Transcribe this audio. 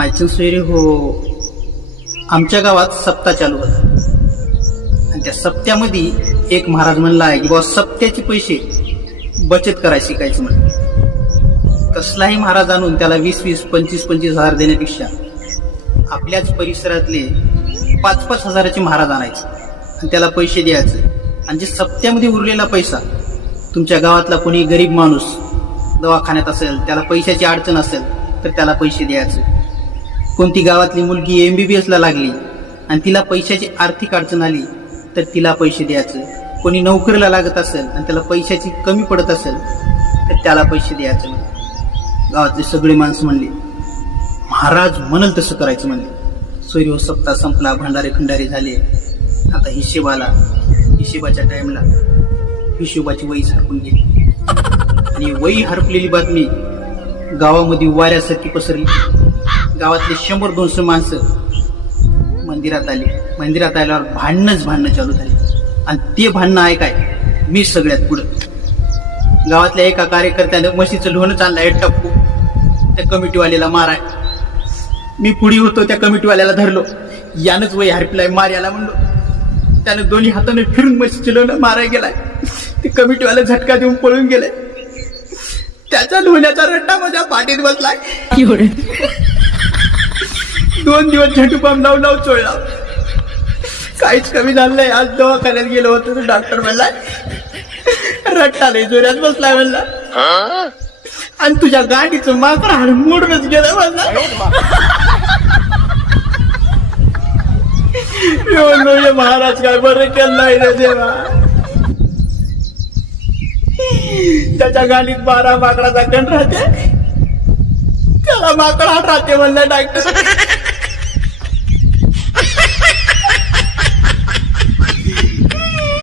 मायचन सोयरे हो, आमच्या गावात सप्ताह चालू होता आणि त्या सप्त्यामध्ये एक महाराज म्हणला आहे की बाबा सप्त्याचे पैसे बचत करायला शिकायचं म्हणून. कसलाही महाराज आणून त्याला 20-20, 25-25 हजार देण्यापेक्षा आपल्याच परिसरातले 5-5 हजाराचे महाराज आणायचे आणि त्याला पैसे द्यायचे. आणि जे सप्त्यामध्ये उरलेला पैसा तुमच्या गावातला कोणी गरीब माणूस दवाखान्यात असेल, त्याला पैशाची अडचण असेल तर त्याला पैसे द्यायचे. कोणती गावातली मुलगी MBBS ला लागली आणि तिला पैशाची आर्थिक अडचण आली तर तिला पैसे द्यायचे. कोणी नोकरीला लागत असेल आणि त्याला पैशाची कमी पडत असेल तर त्याला पैसे द्यायचे. गावातले सगळे माणसं म्हणले महाराज म्हणल तसं करायचं म्हणले. सोयरी सप्ताह संपला, भंडारे खंडारे झाले. आता हिशेबाच्या टाइमला हिशोबाची वही हरपून गेली आणि वही हरपलेली बातमी गावामध्ये वाऱ्यासारखी पसरली. गावातले 100-200 माणसं मंदिरात आली. मंदिरात आल्यावर भांडणं चालू झाली आणि ते भांडणं ऐकाय मी सगळ्यात पुढं. गावातल्या एका कार्यकर्त्यानं म्हशीचं लोणं चाललंय टप्पू त्या कमिटीवाल्याला माराय. मी पुढी होतो, त्या कमिटीवाल्याला धरलो. यानंच वही हरपलाय, मार याला म्हणलो. त्याने दोन्ही हाताने फिरून म्हशीचं लोणं माराय गेलाय. ते कमिटीवाला झटका देऊन पळून गेलाय. त्याच्या लोण्याचा रट्टा माझ्या पाठीत बसलाय. 2 दिवस झटूपाम लावून चोळला. काहीच कमी झालं नाही. आज दवाखान्यात गेलो होतो तर डॉक्टर म्हणलाय रट्टा लय जोऱ्यात बसलाय म्हणला आणि तुझ्या गाडीचं माकड हाड मोडूनच गेलं म्हणला. महाराज काय बरं केलं नाही रे देवा. त्याच्या गाडीत 12 माकडाचा गण राहते, त्याला माकड हात राहते म्हणलं डॉक्टर.